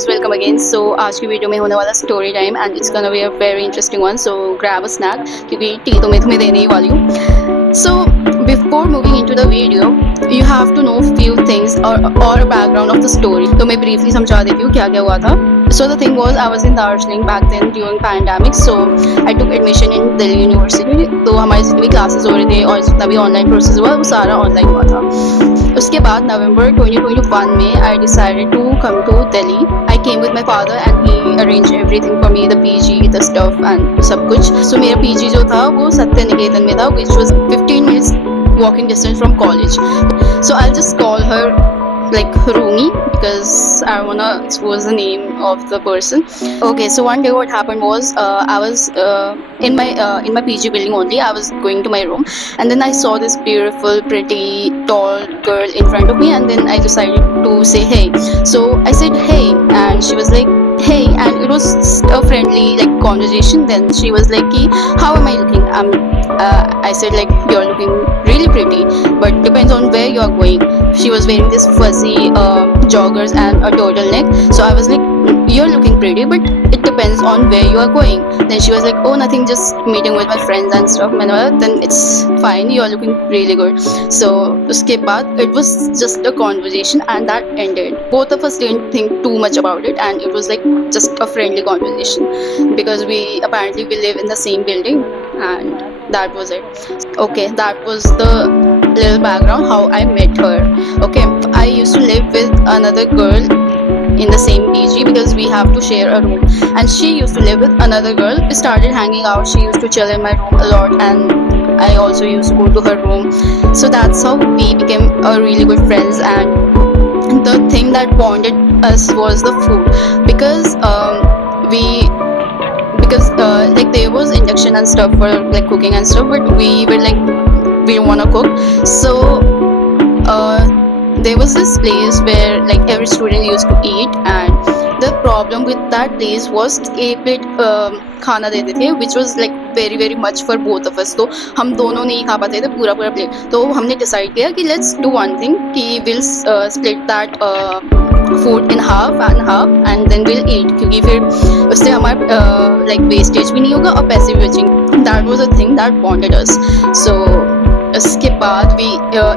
Guys, welcome again. सो आज की video में होने वाला story time and it's gonna be a very interesting one. So grab a snack क्योंकि टी तो मैं तुम्हें देने ही वाली हूँ। So before moving into the video you have to know few things और बैकग्राउंड ऑफ द स्टोरी। तो मैं ब्रीफली समझा देती हूँ क्या क्या हुआ था। So the thing was, I was in Darjeeling back then during pandemic, so I took admission in Delhi University. तो हमारी जितनी भी क्लासेस हो रहे थे और जितना भी ऑनलाइन प्रोसेस हुआ वो सारा ऑनलाइन हुआ था। उसके बाद नवंबर 2021 में I decided to come to Delhi. I came with my father and he arranged everything for me, the PG, the stuff and सब कुछ. So मेरा PG जो था वो सत्य निकेतन में था, which was 15 minutes walking distance from college. So I'll just call her like Rumi because I wanna expose the name of the person. Okay, so one day what happened was I was in my PG building only. I was going to my room and then I saw this beautiful, pretty, tall girl in front of me and then I decided to say hey. So I said hey and she was like hey and it was a friendly like conversation. Then she was like how am I looking? I said like you're looking really pretty but depends on where you're going. She was wearing this fuzzy joggers and a turtleneck, so I was like you're looking pretty but it depends on where you are going. Then she was like oh nothing, just meeting with my friends and stuff. Then it's fine, you're looking really good. So uske baad it was just a conversation and that ended. Both of us didn't think too much about it and it was like just a friendly conversation because we live in the same building and that was it. Okay, that was the little background how I met her. Okay, I used to live with another girl in the same PG because we have to share a room and she used to live with another girl. We started hanging out, she used to chill in my room a lot and I also used to go to her room. So that's how we became a really good friends. And the thing that bonded us was the food because like there was induction and stuff for like cooking and stuff, but we were like we don't want to cook. So there was this place where like every student used to eat and the problem with that place was एक plate खाना देते थे which was like very very much for both of us. तो हम दोनों नहीं खा पाते थे पूरा प्लेट. तो हमने डिसाइड किया कि let's do one thing कि we'll split that food in half and then we'll eat क्योंकि फिर उससे हमारा like wastage भी नहीं होगा और पैसे भी बचेंगे. That was a thing that bonded us. So उसके बाद we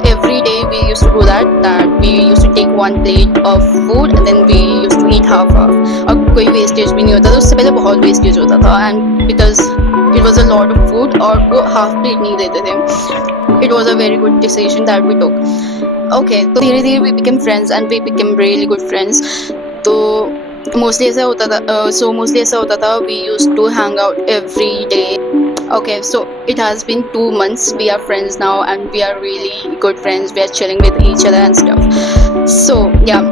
every day we used to do that we used to take one plate of food and then we used to eat half और कोई wastage भी नहीं होता था. उससे पहले बहुत wastage होता था and because it was a lot of food और वो half plate नहीं देते थे. It was a very good decision that we took. Okay, तो धीरे धीरे we became friends and we became really good friends. तो mostly ऐसा होता था we used to hang out every day. Okay, so it has been 2 months. We are friends now and we are really good friends. We are chilling with each other and stuff. So yeah,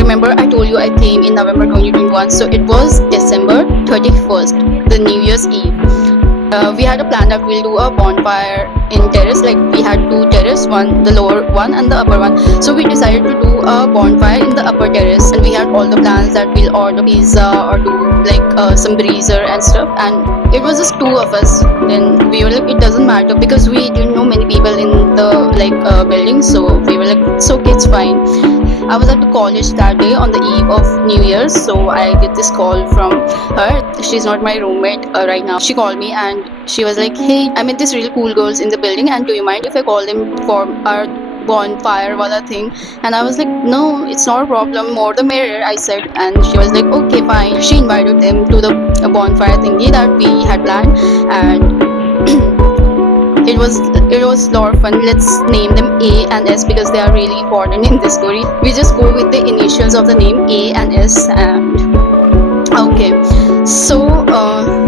remember I told you I came in November 2021. So it was December 31st, the New Year's Eve. We had a plan that we'll do a bonfire in terrace. Like we had 2 terrace, one the lower one and the upper one. So we decided to do a bonfire in the upper terrace and we had all the plans that we'll order pizza or do like some breezer and stuff. And it was just 2 of us. Then we were like it doesn't matter because we didn't know many people in the like building. So we were like it's okay, it's fine. I was at the college that day on the eve of New Year's, so I get this call from her. She's not my roommate right now. She called me and she was like, hey, I met these really cool girls in the building and do you mind if I call them for our bonfire wala thing? And I was like no, it's not a problem, more the merrier, I said. And she was like okay fine. She invited them to the bonfire thingy that we had planned and it was a lot of fun. Let's name them A and S because they are really important in this story. We just go with the initials of the name A and S. And okay, so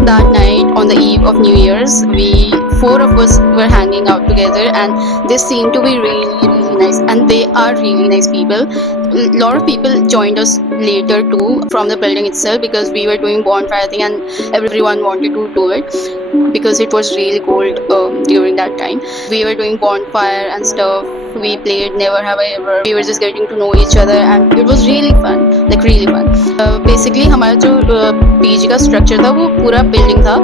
that night on the eve of New Year's, we 4 of us were hanging out together and they seemed to be really nice and they are really nice people. A lot of people joined us later too from the building itself because we were doing bonfire thing and everyone wanted to do it because it was really cold during that time. We were doing bonfire and stuff. We played Never Have I Ever. We were just getting to know each other and it was really fun, like really fun. Basically हमारा जो PG का structure था वो पूरा building था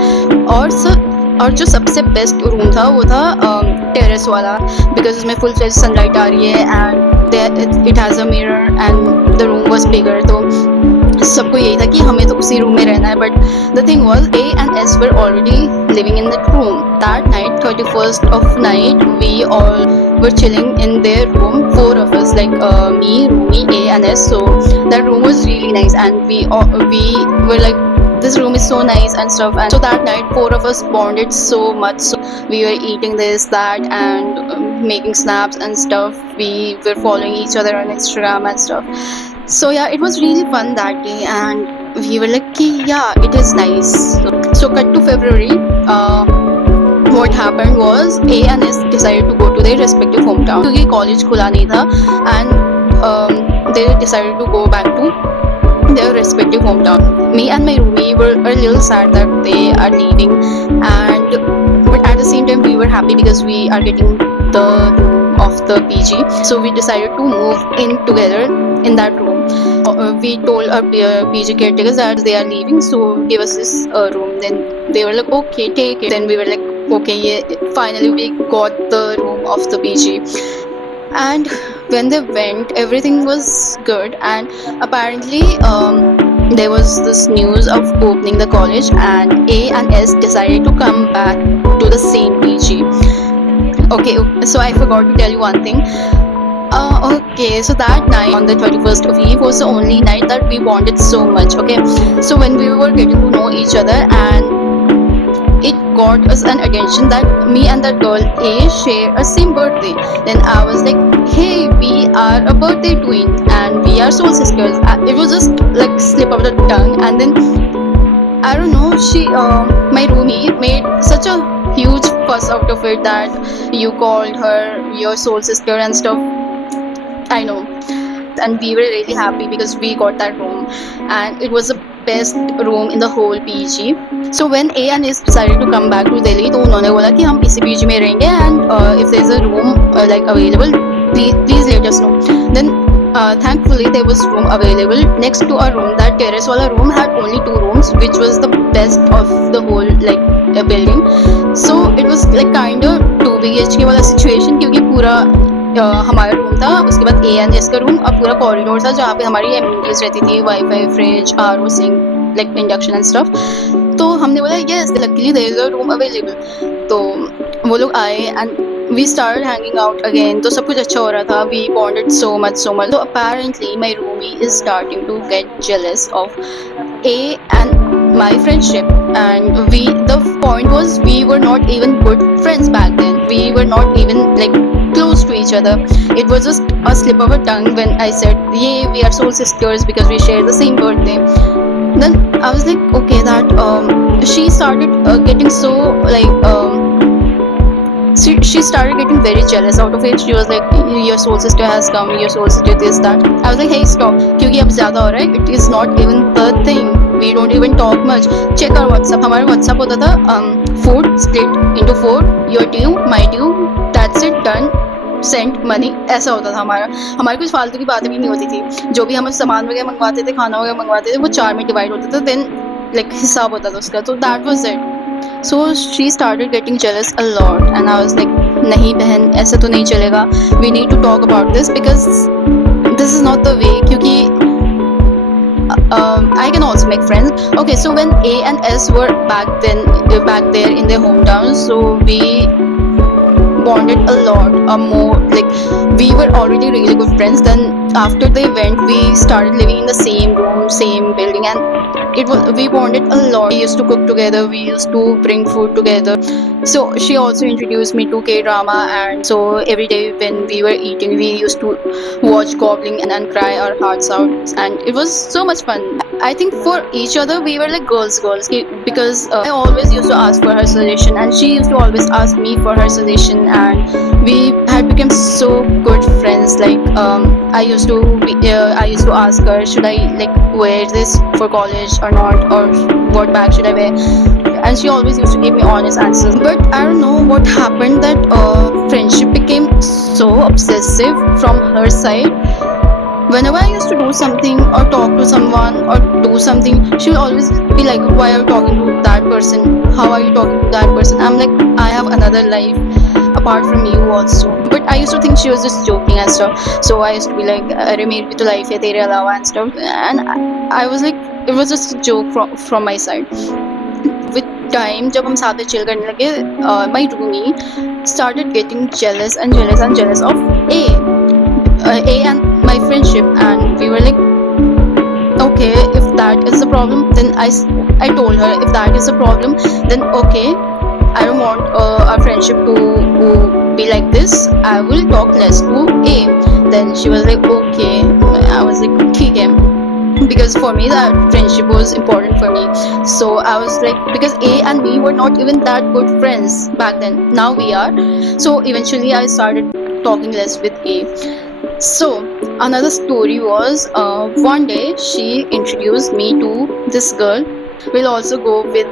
और जो सबसे बेस्ट रूम था वो था टेरेस वाला बिकॉज उसमें फुल फ्लेज सनलाइट आ रही है and it has a mirror and the room was बिगर. तो सबको यही था कि हमें तो उसी रूम में रहना है, but the thing was A and S were already living in that room. That night, 31st of night, we all were chilling in their room, four of us, like me, Rumi, A and S. So that room was really nice, and we were like, this room is so nice and stuff. And so that night, four of us bonded so much. So we were eating this, that, and making snaps and stuff. We were following each other on Instagram and stuff. So yeah, it was really fun that day, and we were like, yeah, it is nice. So cut to February. What happened was A and S decided to go to their respective hometown क्योंकि college खुला नहीं था, and they decided to go back to their respective hometown. Me and my roomie were a little sad that they are leaving, but at the same time we were happy because we are getting the room of the PG. So we decided to move in together in that room. We told our PG caretakers that they are leaving, so give us this room. Then they were like, okay, take it. Then we were like, okay, yeah, finally we got the room of the PG. And when they went, everything was good, and apparently there was this news of opening the college, and A and S decided to come back to the same PG. Okay, so I forgot to tell you one thing. Okay, so that night on the 31st of Eve was the only night that we bonded so much. Okay, so when we were getting to know each other, and it got us an attention that me and that girl A share a same birthday. Then I was like, hey, we are a birthday twin and we are soul sisters. It was just like slip of the tongue, and then I don't know, my roomie made such a huge fuss out of it that you called her your soul sister and stuff. I know, and we were really happy because we got that room, and it was the best room in the whole PG. So when A and S decided to come back to Delhi, तो उन्होंने बोला कि हम इसी PG में रहेंगे, and if there is a room like available, please let us know. Then thankfully there was room available next to our room. That terrace wala room had only 2 rooms, which was the best of the whole building. So it was like kind of 2 BHK वाला situation क्योंकि पूरा हमारा room था, उसके बाद A and S का room, और पूरा कॉरिडोर था जहाँ पे हमारी एमिनिटीज रहती थी, wifi, fridge, RO, sink, like induction and stuff. तो हमने बोला yes, luckily there is a room available. तो वो लोग आए and we started hanging out again. तो सब कुछ अच्छा हो रहा था. We bonded so much. So apparently my roomie is starting to get jealous of A and my friendship, and the point was we were not even good friends back then. We were not even close to each other. It was just a slip of a tongue when I said, yeah, we are soul sisters because we share the same birthday. Then I was like, okay, that she started getting so she started getting very jealous out of it. She was like, your soul sister has come, your soul sister this, that. I was like, hey, stop, क्योंकि अब ज़्यादा हो रहा है. It is not even the thing. We don't even talk much. Check our WhatsApp. हमारा WhatsApp होता था food split into 4, your due, my due, that's it, done, send money. ऐसा होता था हमारी कुछ फालतू की बातें भी नहीं होती थी. जो भी हम सामान वगैरह मंगवाते थे, खाना वगैरह मंगवाते थे, वो 4 में डिवाइड होता था. Then हिसाब होता था उसका. तो that was it. So she started getting jealous a lot, and I was like, नहीं बहन, ऐसा तो नहीं चलेगा. We need to talk about this because this is not the way. क्योंकि I can also make friends. Okay, so when A and S were back there in their hometown, so we bonded a lot more. We were already really good friends. Then after they went, we started living in the same room, same building, and we bonded a lot. We used to cook together, we used to bring food together. So she also introduced me to K-drama, and so every day when we were eating, we used to watch Goblin and cry our hearts out, and it was so much fun. I think for each other we were like girls because I always used to ask for her suggestion, and she used to always ask me for her suggestion, and we had become so good friends. I used to ask her, should I wear this for college or not, or what bag should I wear, and she always used to give me honest answers. But I don't know what happened, that friendship became so obsessive from her side. Whenever I used to do something or talk to someone or do something, she will always be like, why are you talking to that person? How are you talking to that person? I'm like, I have another life. apart from you also. But I used to think she was just joking and stuff. So I used to be like, "अरे मेरी भी तो life है तेरे अलावा" and stuff. And I was like, it was just a joke from my side. With time, जब हम साथ में chill करने लगे, my roomie started getting jealous and jealous and jealous of A and my friendship, and we were like, okay, if that is the problem, then I told her, if that is the problem, then okay, I don't want our friendship to be like this. I will talk less to A. Then she was like, okay. I was like, ठीक है. Because for me that friendship was important for me. So I was like, because A and me were not even that good friends back then. Now we are. So eventually I started talking less with A. So another story was, one day she introduced me to this girl. We'll also go with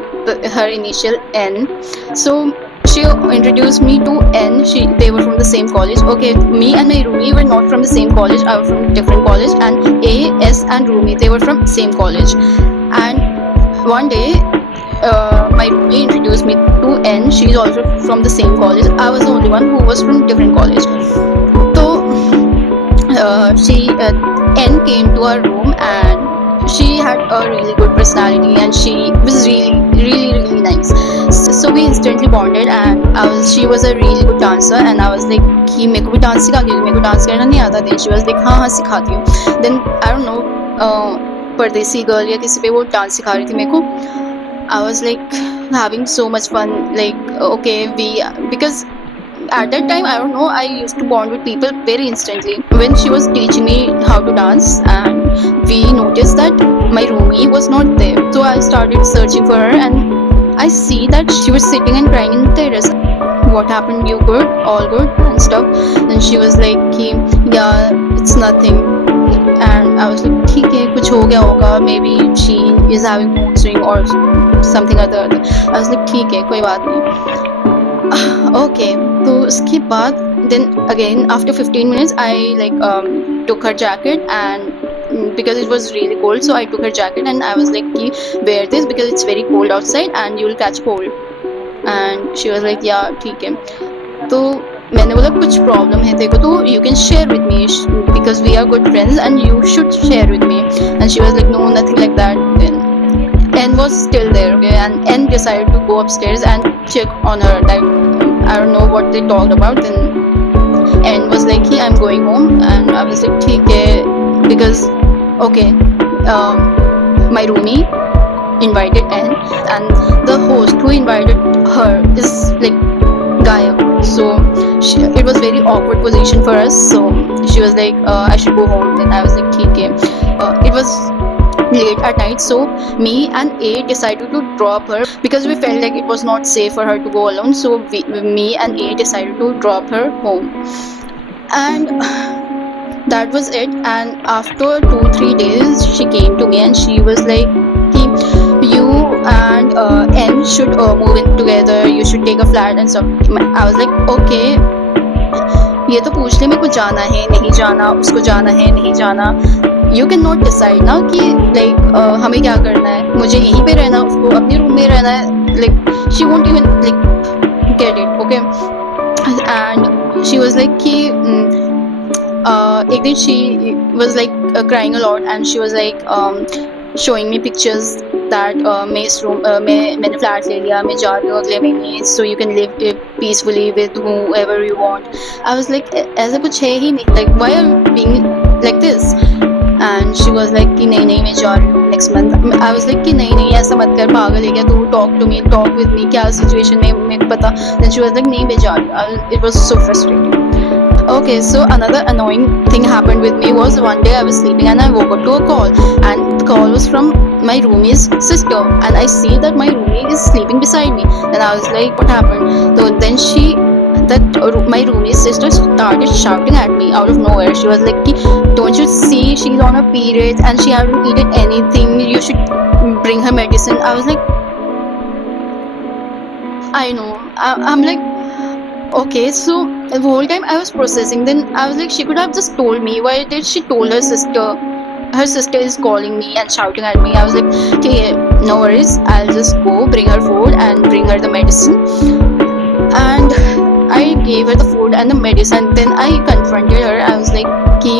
her initial N. So she introduced me to N. They were from the same college. Okay, me and my roomie were not from the same college. I was from a different college. And A, S and roomie, they were from same college. And one day my roomie introduced me to N. She's also from the same college. I was the only one who was from different college. So N came to our room, and she had a really good personality, and she was really nice. So we instantly bonded, and she was a really good dancer, and I was like कि मेरे को भी dance सिखा, क्योंकि मेरे को dance करना नहीं आता. Then she was like हाँ सिखाती हूँ. Then I don't know, परदेसी गर्ल या किसी पे वो डांस सिखा रही थी मेरे को. I was like having so much fun, like okay, because at that time, I don't know, I used to bond with people very instantly. When she was teaching me how to dance, and we noticed that my roomie was not there. So I started searching for her, and I see that she was sitting and crying in the terrace. What happened? You good? All good? And stuff. Then she was like, yeah, it's nothing. And I was like, ठीक है, कुछ हो गया होगा. Maybe she is having mood swing or something other. I was like, ठीक है, कोई बात नहीं. Okay, तो उसके बाद then again after 15 minutes I took her jacket, and because it was really cold, so I took her jacket and I was like, wear this because it's very cold outside and you will catch cold. And she was like, yeah, ठीक है. तो मैंने बोला कुछ problem है तेरे को तो you can share with me because we are good friends and you should share with me. And she was like, no, nothing like that. Then N was still there, okay, and N decided to go upstairs and check on her. Like I don't know what they talked about. Then N was like, hey, I'm going home, and I was like, ठीक है, because okay, my roomie invited N, and the host who invited her is like गायब. So it was very awkward position for us. So she was like, I should go home. Then I was like, ठीक है. It was late at night, so me and A decided to drop her because we felt like it was not safe for her to go alone. So me and A decided to drop her home, and that was it. And after 2-3 days she came to me and she was like, you and N should move in together, you should take a flat and stuff. I was like, okay, ये तो पूछ ले मेरे को जाना है नहीं जाना, उसको जाना है नहीं जाना. You cannot decide ना कि like हमें क्या करना है, मुझे यहीं पे रहना, उसको अपने रूम में रहना है. Like she won't even like get it, okay. And she was like कि एक दिन she was like crying a lot, and she was like showing me pictures that मैं इस रूम मैंने फ्लैट ले लिया, मैं जा रही हूँ अगले महीने, so you can live peacefully with whoever you want. I was like, ऐसा कुछ है ही नहीं, like why are you being like this? And she was like कि नहीं मैं जा रही हूँ next month. I was like कि नहीं ऐसा मत कर, पागल है क्या तू, talk with me, क्या situation में मेरे को पता. Then she was like नहीं मैं जा रही हूँ. It was so frustrating. Okay, so another annoying thing happened with me was one day I was sleeping and I woke up to a call, and the call was from my roomie's sister, and I see that my roomie is sleeping beside me. Then I was like, what happened? So then my roomie's sister started shouting at me out of nowhere. She was like, don't you see she's on her period and she hasn't eaten anything, you should bring her medicine. I was like, I know. I'm like, okay, so the whole time I was processing. Then I was like, she could have just told me. Why did she told her sister? Her sister is calling me and shouting at me. I was like, okay, no worries, I'll just go bring her food and bring her the medicine. And I gave her the food and the medicine. Then I confronted her. I was like कि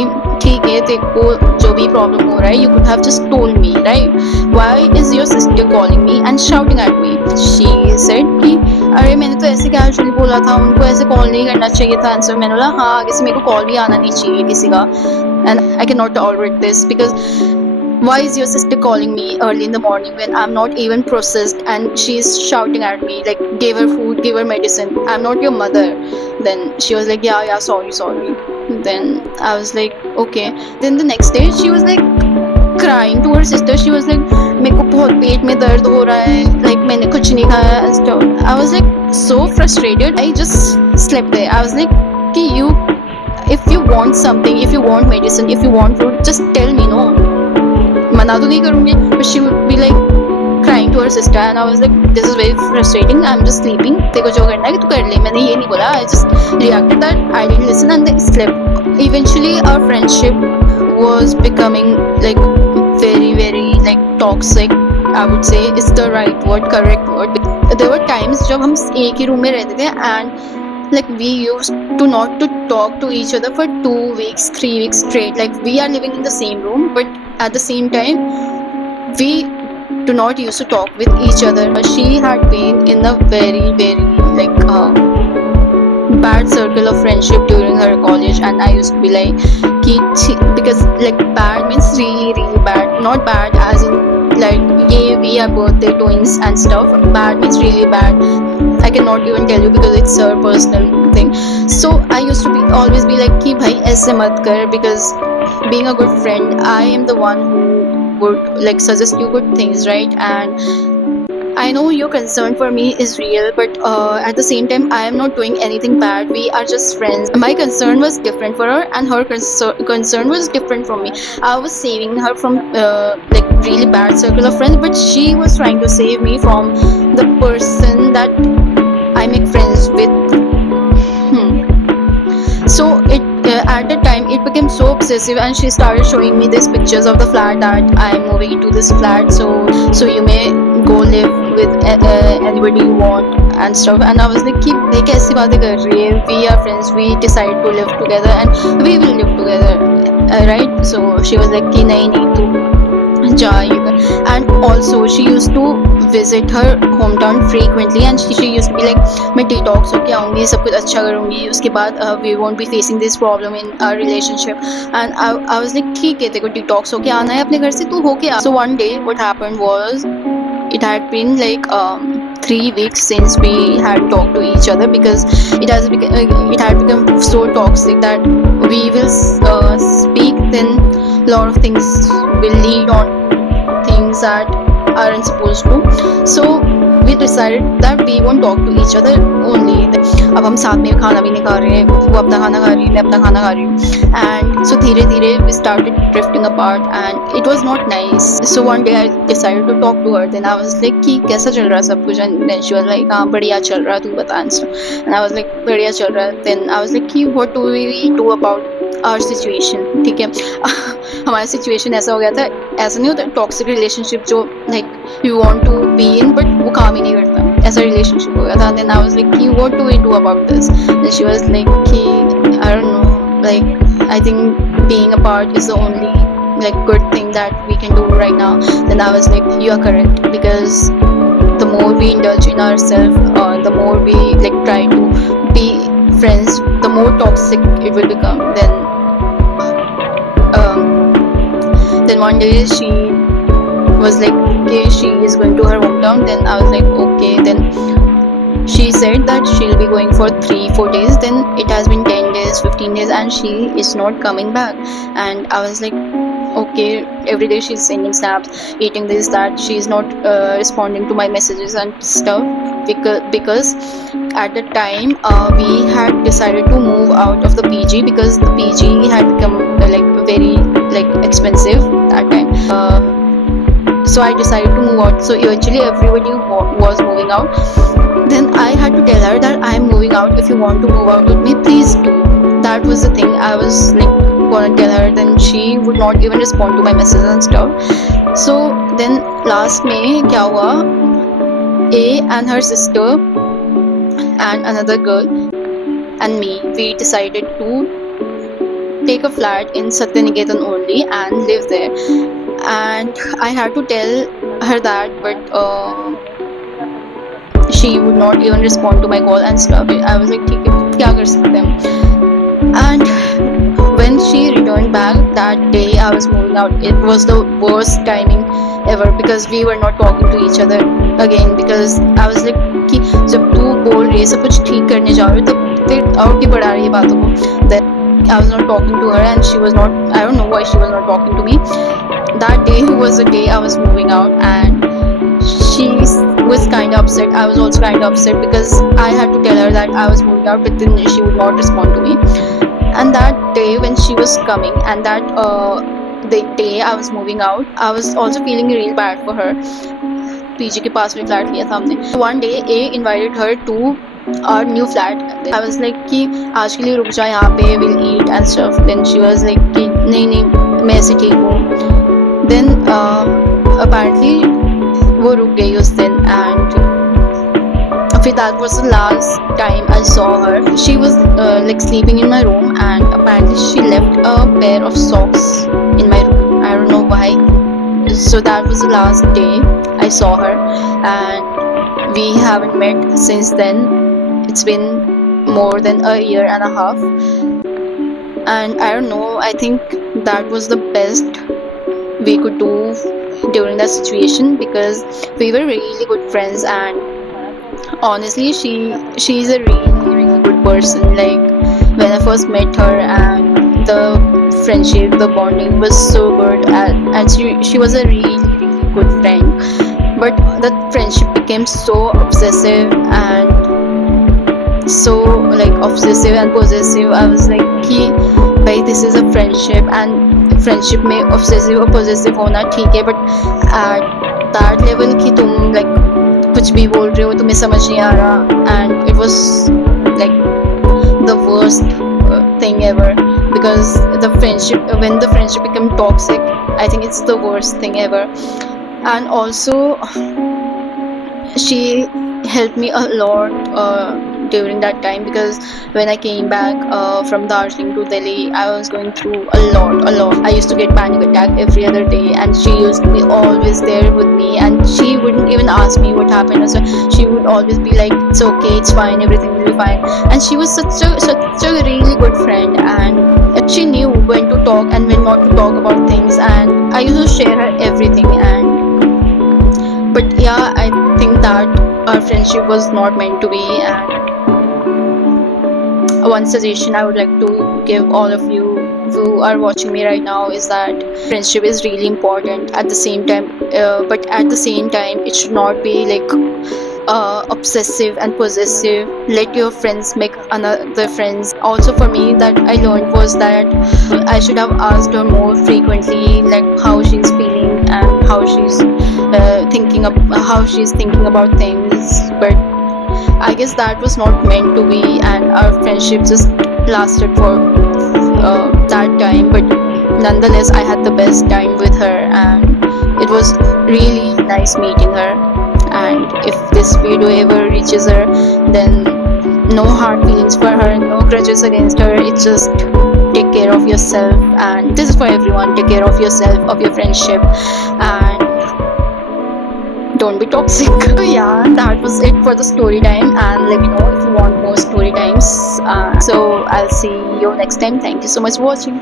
ठीक है तेरे को जो भी problem हो रहा है you could have just told me, right? Why is your sister calling me and shouting at me? She said कि अरे मैंने तो ऐसे कैजुअली बोला था, उनको ऐसे कॉल नहीं करना चाहिए था. आंसर मैंने बोला हाँ आगे से मेरे को कॉल भी आना नहीं चाहिए किसी का, and I cannot tolerate this because why is your sister calling me early in the morning when I'm not even processed and she's shouting at me like give her food, give her medicine, I'm not your mother. Then she was like yeah sorry. Then I was like okay. Then the next day she was like crying to her sister. She was like मेरे को बहुत पेट में दर्द हो रहा है, like मैंने कुछ नहीं खाया and stuff. I was like so frustrated. I just slept there. I was like कि you if you want something, if you want medicine, if you want food, just tell me, no. मना तो नहीं करूँगी. But she would be like crying to her sister and I was like this is very frustrating. I'm just sleeping. तेरे को जो करना है कि तू कर ले. मैंने ये नहीं बोला. I just reacted that I didn't listen and then slept. Eventually our friendship was becoming like very like toxic. I would say is the right word, correct word. There were times जब हम एक ही room में रहते थे and like we used to not to talk to each other for 2 weeks, 3 weeks straight. Like we are living in the same room, but at the same time we do not used to talk with each other. She had been in a very like bad circle of friendship during her college and I used to be like because like bad means really bad, not bad as in like yeah we are birthday twins and stuff. Bad means really bad. I cannot even tell you because it's her personal thing. So I used to always be like कि भाई ऐसे मत कर, because being a good friend I am the one who would like suggest you good things, right? And I know your concern for me is real, but at the same time I am not doing anything bad. We are just friends. My concern was different for her and her concern was different from me. I was saving her from like really bad circle of friends, but she was trying to save me from the person that I make friends with. So it at the time it became so obsessive and she started showing me these pictures of the flat that I am moving into this flat, so you may go live with anybody you want and stuff. And I was like कि ये कैसी बातें कर रही है? We are friends, we decide to live together and we will live together, right? So she was like कि नहीं तू जा ये कर. And also she used to visit her hometown frequently and she used to be like मैं detox होके आऊँगी, सब कुछ अच्छा करूँगी, उसके बाद we won't be facing this problem in our relationship. And I was like ठीक है तेरे को detox होके आना है अपने घर से, तू होके आ. So one day what happened was it had been like 3 weeks since we had talked to each other because it had become so toxic that we will speak, then a lot of things will lead on things that aren't supposed to. So we decided that we won't talk to each other only. अब हम साथ में खाना भी नहीं खा रहे हैं, वो अपना खाना खा रही है, मैं अपना खाना खा रही हूँ. And so धीरे धीरे we started drifting apart and it was not nice. So one day I decided to talk to her. Then I was like कि कैसा चल रहा है सब कुछ? And then she was like हाँ बढ़िया चल रहा है, तू बता. And I was like बढ़िया चल रहा है. Then I was like कि what do we do about our situation? ठीक है हमारा सिचुएशन ऐसा हो गया था, ऐसा नहीं होता टॉक्सिक रिलेशनशिप जो like you want to be in but वो काम ही नहीं करता, ऐसा रिलेशनशिप हो गया था. Then I was like कि what do we do about this? Then she was like कि I don't know, like I think being apart is the only like good thing that we can do right now. Then I was like you are correct, because the more we indulge in ourselves, the more we like try to be friends, the more toxic it will become. Then one day she was like okay, she is going to her hometown. Then I was like okay. Then she said that she'll be going for 3-4 days. Then it has been 10 days, 15 days and she is not coming back. And I was like okay, every day she's sending snaps, eating this, that. She's not responding to my messages and stuff, because at the time we had decided to move out of the PG because the PG had become like very like expensive that time. So I decided to move out. So eventually everybody was moving out. Then I had to tell her that I'm moving out. If you want to move out with me, please do. That was the thing. I was like gonna tell her. Then she would not even respond to my messages and stuff. So then last May क्या हुआ? A and her sister and another girl and me, we decided to take a flat in Satyaniketan only and live there. And I had to tell her that, but she would not even respond to my call and stuff. I was like, ठीक है, क्या कर सकते हैं? And when she returned back that day, I was moving out. It was the worst timing ever because we were not talking to each other again, because I was like कि जब तू बोल रही है सब कुछ ठीक करने जा रही हो तो फिर और क्यों बढ़ा रही है बातों को. Then I was not talking to her and she was not, I don't know why she was not talking to me. That day was the day I was moving out, and she was kind of upset. I was also kind of upset because I had to tell her that I was moving out, but then she would not respond to me. And that day when she was coming, and that the day I was moving out, I was also feeling real bad for her. PG के पास में flat लिया था हमने. One day A invited her to our new flat. I was like कि आज के लिए रुक जा यहाँ पे, we'll eat and stuff. Then she was like कि नहीं नहीं मैं ऐसे ठीक हूँ. Then apparently वो रुक गई उस दिन, and फिर that was the last time I saw her. She was like sleeping in my room, and apparently she left a pair of socks in my room. I don't know why. So that was the last day I saw her, and we haven't met since then. It's been more than a year and a half, and I don't know, I think that was the best we could do during that situation, because we were really good friends. And honestly, she's a really good person. Like when I first met her, and the friendship, the bonding was so good, and she was a really good friend. But that friendship became so obsessive and possessive. I was like कि भाई this is a friendship, and friendship में obsessive और possessive होना ठीक है, but at that level कि तुम like कुछ भी बोल रहे हो, तुम्हें समझ नहीं आ रहा. And it was like the worst thing ever, because when the friendship became toxic, I think it's the worst thing ever. And also she helped me a lot during that time, because when I came back from Darjeeling to Delhi, I was going through a lot. I used to get panic attack every other day, and she used to be always there with me, and she wouldn't even ask me what happened. So she would always be like, it's okay, it's fine, everything will be fine. And she was such a really good friend, and she knew when to talk and when not to talk about things, and I used to share her everything. But yeah, I think that our friendship was not meant to be. And one suggestion I would like to give all of you who are watching me right now is that friendship is really important at the same time, but at the same time it should not be like obsessive and possessive. Let your friends make another friends. Also for me, that I learned was that I should have asked her more frequently, like how she's feeling and how she's thinking about things. But I guess that was not meant to be, and our friendship just lasted for that time. But nonetheless, I had the best time with her, and it was really nice meeting her. And if this video ever reaches her, then no hard feelings for her, no grudges against her. It's just take care of yourself, and this is for everyone. Take care of yourself, of your friendship, and don't be toxic. So yeah, that was it for the story time, and let me know if you want more story times. So I'll see you next time. Thank you so much for watching.